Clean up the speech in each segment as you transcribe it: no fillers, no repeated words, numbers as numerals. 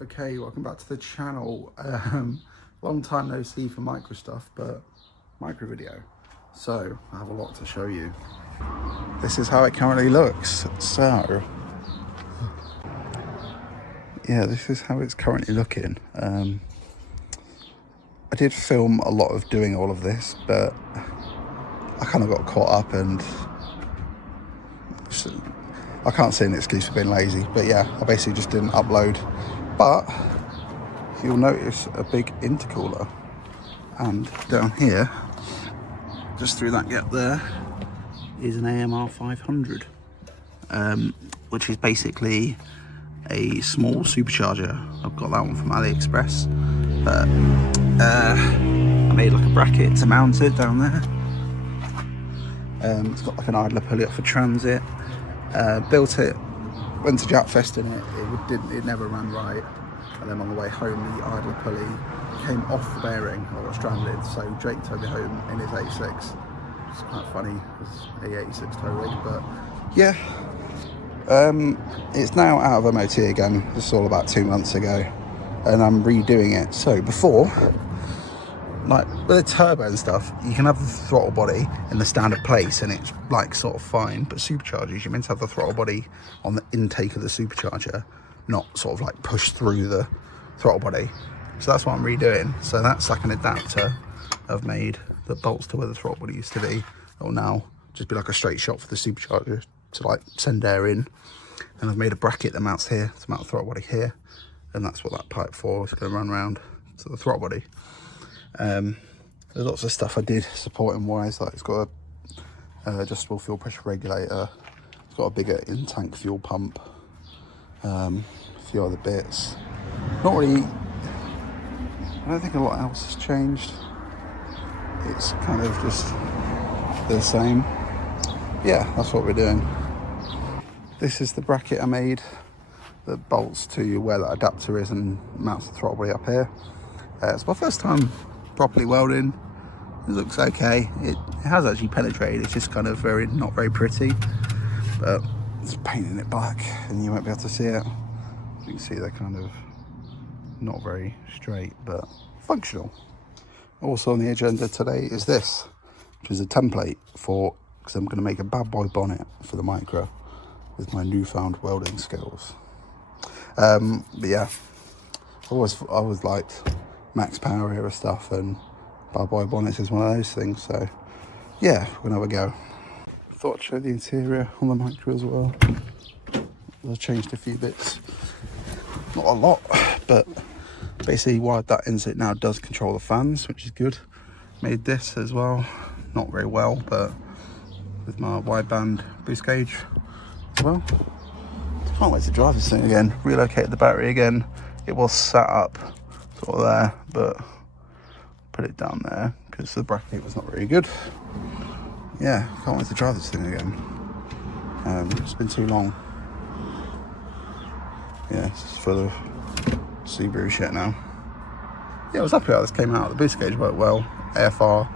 Okay, welcome back to the channel. Long time no see for micro stuff, but micro video. So I have a lot to show you. This is how it currently looks. So yeah, this is how it's currently looking. I did film a lot of doing all of this, but I kind of got caught up and I can't say an excuse for being lazy, but yeah, I basically just didn't upload. But you'll notice a big intercooler, and down here, just through that gap there, is an AMR 500, which is basically a small supercharger. I've got that one from AliExpress, but I made like a bracket to mount it down there. It's got like an idler pulley off a transit. Built it, went to Japfest in it. It never ran right, and then on the way home, the idler pulley came off the bearing. I got stranded, so Jake towed me home in his A6. It's quite funny, it's A86 tow rig, but yeah. It's now out of MOT again. This is all about 2 months ago, and I'm redoing it. So before, like with the turbo and stuff, you can have the throttle body in the standard place and it's like sort of fine, but superchargers, you're meant to have the throttle body on the intake of the supercharger, not sort of like push through the throttle body. So that's what I'm redoing. So that's like an adapter I've made that bolts to where the throttle body used to be. It'll now just be like a straight shot for the supercharger to like send air in. And I've made a bracket that mounts here to mount the throttle body here, and that's what that pipe for is going to run around to the throttle body. There's lots of stuff I did supporting wise, like it's got a adjustable fuel pressure regulator, it's got a bigger in-tank fuel pump, a few other bits. Not really, I don't think a lot else has changed. It's kind of just the same. Yeah, that's what we're doing. This is the bracket I made that bolts to where that adapter is and mounts the throttle body up here. It's my first time properly welding. It looks okay. It has actually penetrated. It's just kind of not very pretty, but it's painting it black and you won't be able to see it. You can see they're kind of not very straight, but functional. Also on the agenda today is this, which is a template because I'm going to make a bad boy bonnet for the Micra with my newfound welding skills. But yeah, I always liked max power era stuff, and bad boy bonnets is one of those things. So yeah, we're gonna have a go. Thought I'd show the interior on the Micra as well. I've changed a few bits, not a lot, but basically wired that in so it now does control the fans, which is good. Made this as well, not very well, but with my wideband boost gauge as well. Can't wait to drive this thing again. Relocated the battery again. It was sat up sort of there, but put it down there because the bracket was not very good. Yeah, can't wait to drive this thing again. It's been too long. Yeah, it's full of Subaru shit now. Yeah, I was happy how this came out. The boost gauge worked well. AFR.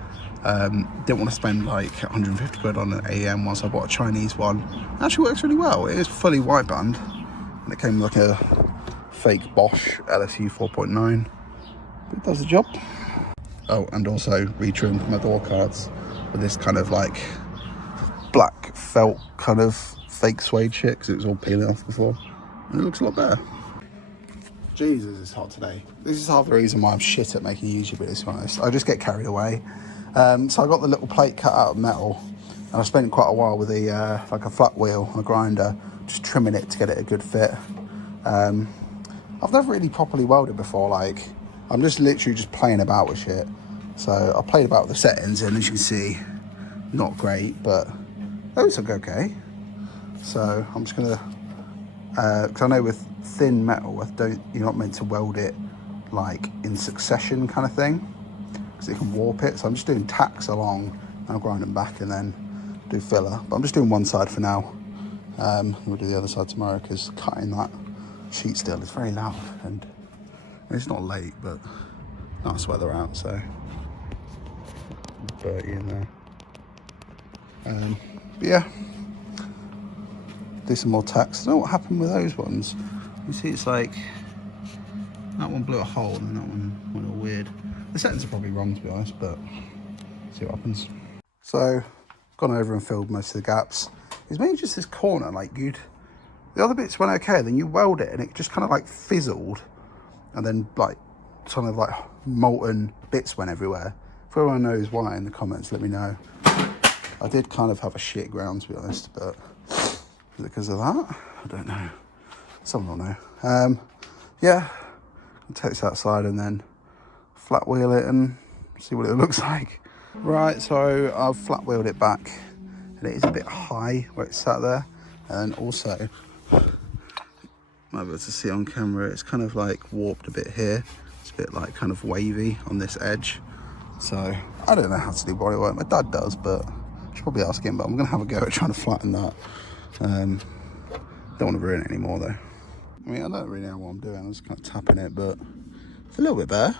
Didn't want to spend like 150 quid on an AEM once I bought a Chinese one. It actually works really well. It is fully wideband, and it came with like a fake Bosch LSU 4.9. But it does the job. Oh, and also retrimmed my door cards with this kind of like black felt kind of fake suede shit because it was all peeling off before, and it looks a lot better. Jesus, it's hot today. This is half the reason why I'm shit at making YouTube videos, to be honest. I just get carried away. So I got the little plate cut out of metal, and I spent quite a while with like a flat wheel, a grinder, just trimming it to get it a good fit. I've never really properly welded before. Like, I'm just literally just playing about with shit. So I played about with the settings, and as you can see, not great, but those look okay. So I'm just gonna, because I know with thin metal, you're not meant to weld it like in succession kind of thing, because it can warp it. So I'm just doing tacks along, and I'll grind them back and then do filler. But I'm just doing one side for now. We'll do the other side tomorrow, because cutting that sheet steel is very loud, and it's not late, but nice weather out, so birdie in there. But yeah, do some more tacks. I don't know what happened with those ones. You see, it's like That one blew a hole and that one went all weird. The settings are probably wrong, to be honest, but see what happens. So, gone over and filled most of the gaps. It's mainly just this corner, like the other bits went okay, then you weld it and it just kind of like fizzled, and then like some of like molten bits went everywhere. If anyone knows why in the comments, let me know. I did kind of have a shit ground, to be honest, but is it because of that? I don't know. Someone will know. Yeah, I'll take this outside and then flat wheel it and see what it looks like. Right, so I've flat wheeled it back and it is a bit high where it's sat there, and also might be able to see on camera, it's kind of like warped a bit here. It's a bit like kind of wavy on this edge. So I don't know how to do bodywork. My dad does, but I should probably ask him, but I'm gonna have a go at trying to flatten that. Don't want to ruin it anymore though. I mean, I don't really know what I'm doing. I'm just kind of tapping it, but it's a little bit better.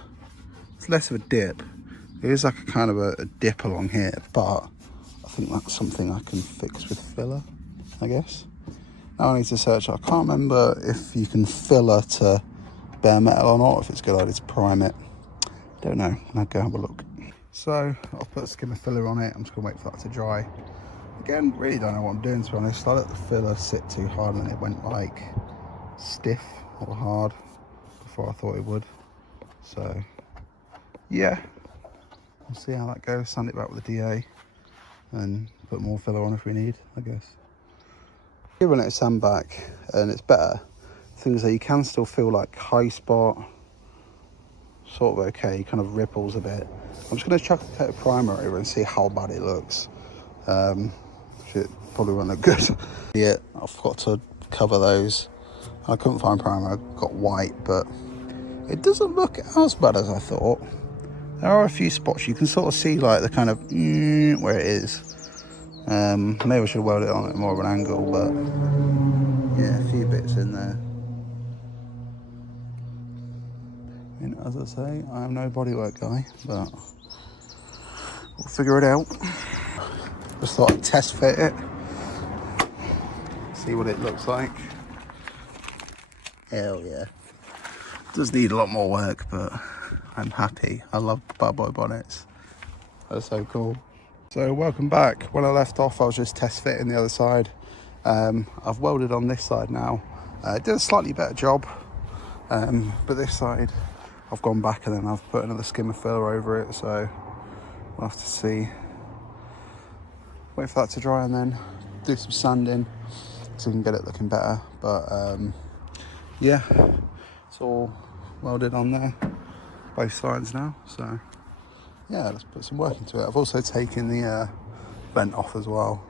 It's less of a dip. It is like a kind of a dip along here, but I think that's something I can fix with filler, I guess. Now I need to search. I can't remember if you can filler to bare metal or not, if it's a good idea to prime it. Don't know. I'll go have a look. So I'll put a skimmer filler on it. I'm just gonna wait for that to dry. Again, really don't know what I'm doing, to be honest. I let the filler sit too hard and then it went like stiff or hard before I thought it would. So yeah, we'll see how that goes. Sand it back with the DA and put more filler on if we need, I guess. Giving it a sand back and it's better. Things that you can still feel like high spot, sort of okay, kind of ripples a bit. I'm just going to chuck a coat of primer over and see how bad it looks. It probably won't look good. Yeah, I forgot to cover those. I couldn't find primer, I got white, but it doesn't look as bad as I thought. There are a few spots you can sort of see like the kind of where it is. Maybe I should weld it on at more of an angle, but yeah, a few bits in there. And as I say, I am no bodywork guy, but we'll figure it out. Just thought I'd test fit it, see what it looks like. Hell yeah. Does need a lot more work, but I'm happy. I love bad boy bonnets. That's so cool. So welcome back. When I left off, I was just test fitting the other side. I've welded on this side now. Did a slightly better job, but this side I've gone back and then I've put another skimmer filler over it, so we'll have to see. Wait for that to dry and then do some sanding so we can get it looking better. But yeah, it's all welded on there, both sides now. So yeah, let's put some work into it. I've also taken the vent off as well.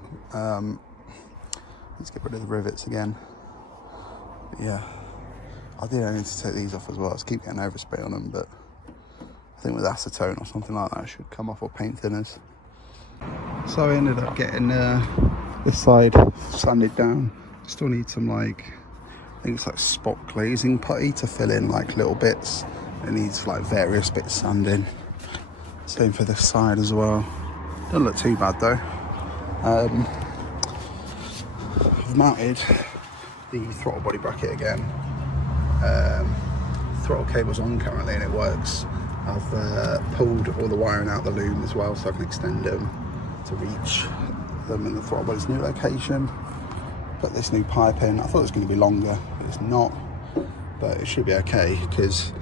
Let's get rid of the rivets again. But yeah, I did need to take these off as well. I just keep getting overspray on them, but I think with acetone or something like that, it should come off, or paint thinners. So I ended up getting this side sanded down. Still need some like, I think it's like spot glazing putty to fill in like little bits. It needs like various bits sanding. Same for this side as well. Doesn't look too bad though. I've mounted the throttle body bracket again. Throttle cable's on currently and it works. I've pulled all the wiring out the loom as well so I can extend them to reach them in the throttle body's new location. Put this new pipe in. I thought it was going to be longer, but it's not. But it should be okay because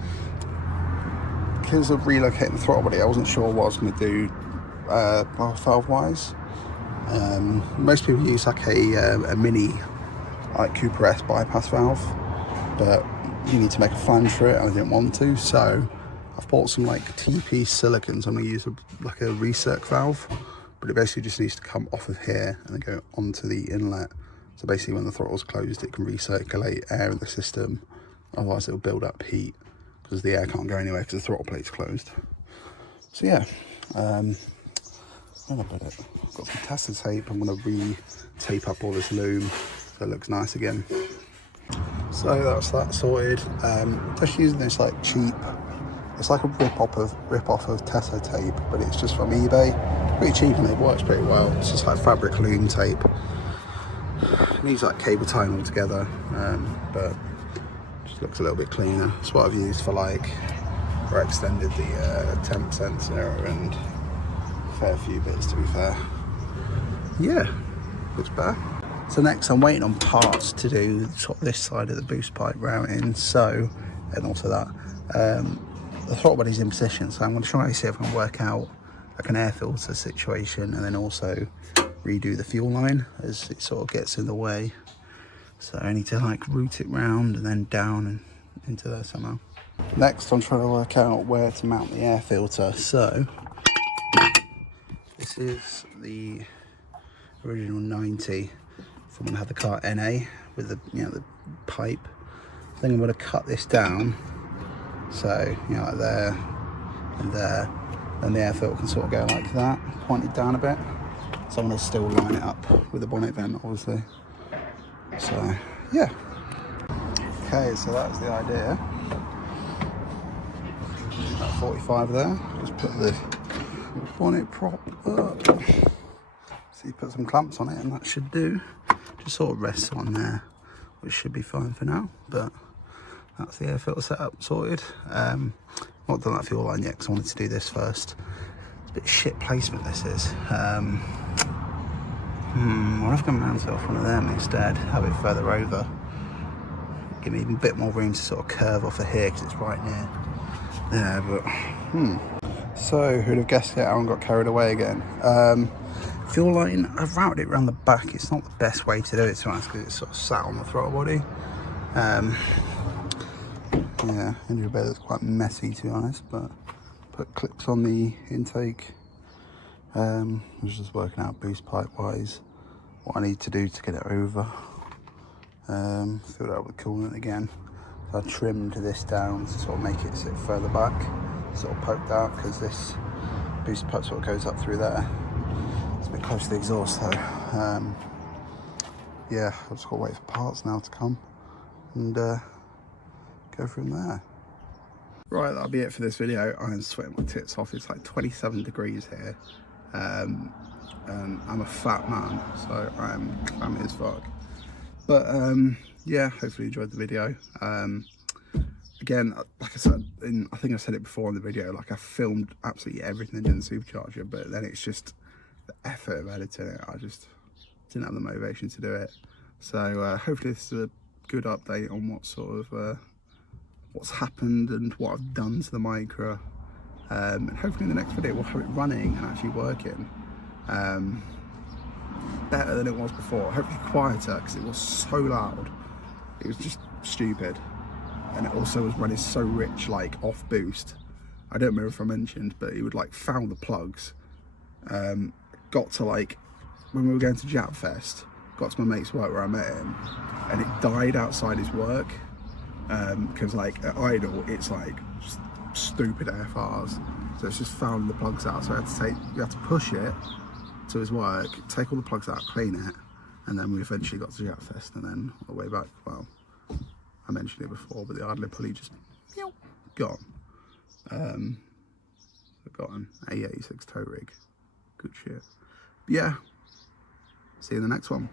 of relocating the throttle body. I wasn't sure what I was going to do valve wise. Most people use like a mini like Cooper S bypass valve, but you need to make a flange for it and I didn't want to, so I've bought some like TP silicon. So I'm going to use like a recirc valve, but it basically just needs to come off of here and then go onto the inlet. So basically when the throttle's closed, it can recirculate air in the system. Otherwise it'll build up heat because the air can't go anywhere because the throttle plate's closed. So yeah, where did I put it? I've got some tester tape. I'm going to re-tape up all this loom so it looks nice again. So that's that sorted. Just using this like cheap, it's like a rip off of Tessa tape, but it's just from eBay. Pretty cheap and it works pretty well. It's just like fabric loom tape. It needs like cable tying all together, but just looks a little bit cleaner. It's what I've used for like, where I extended the temp sensor and a fair few bits, to be fair. Yeah, looks better. So next I'm waiting on parts to do sort of this side of the boost pipe routing, so, and also that. The throttle body's in position, so I'm going to try and see if I can work out like an air filter situation, and then also redo the fuel line as it sort of gets in the way. So I need to like route it round and then down and into there somehow. Next I'm trying to work out where to mount the air filter. So this is the original 90 from when I had the car NA with the, you know, the pipe. I think I'm going to cut this down, so, you know, like there and there, then the air filter can sort of go like that, pointed down a bit. So I'm going to still line it up with the bonnet vent, obviously. So yeah, okay, so that's the idea. About 45 there. Just put the bonnet prop up. So you put some clamps on it and that should do. Just sort of rests on there, which should be fine for now. But that's the air filter setup sorted. Not done that fuel line yet because I wanted to do this first. It's a bit shit placement, this is. What if I can mount it off one of them instead? Have it further over. Give me a bit more room to sort of curve off of here because it's right near there. But so who'd have guessed it? Aaron got carried away again. Fuel line, I've routed it around the back. It's not the best way to do it, to be honest, because it's sort of sat on the throttle body. Yeah, engine bay that's quite messy, to be honest, but put clips on the intake. I was just working out boost pipe wise what I need to do to get it over. Filled it up with coolant again. So I trimmed this down to sort of make it sit further back, sort of poked out, because this boost pipe sort of goes up through there. It's a bit close to the exhaust though. Yeah, I've just got to wait for parts now to come and go from there. Right, that'll be it for this video. I'm sweating my tits off. It's like 27 degrees here. And I'm a fat man, so I'm clammy as fuck. But yeah, hopefully you enjoyed the video. Again, like I said, I think I said it before in the video, like I filmed absolutely everything in the Supercharger, but then it's just the effort of editing it. I just didn't have the motivation to do it. So hopefully this is a good update on what sort of what's happened and what I've done to the Micra. And hopefully in the next video we'll have it running and actually working better than it was before. Hopefully quieter, because it was so loud. It was just stupid. And it also was running so rich, like off boost. I don't remember if I mentioned, but it would like foul the plugs. Got to like, when we were going to Jap Fest, got to my mate's work where I met him, and it died outside his work. Because like at idle, it's like stupid AFRs, so it's just fouling the plugs out. So we had to push it to his work, take all the plugs out, clean it, and then we eventually got to Jap Fest, and then on the way back, well, I mentioned it before, but the idler pulley just gone. I've got an A86 tow rig, good shit. But yeah, see you in the next one.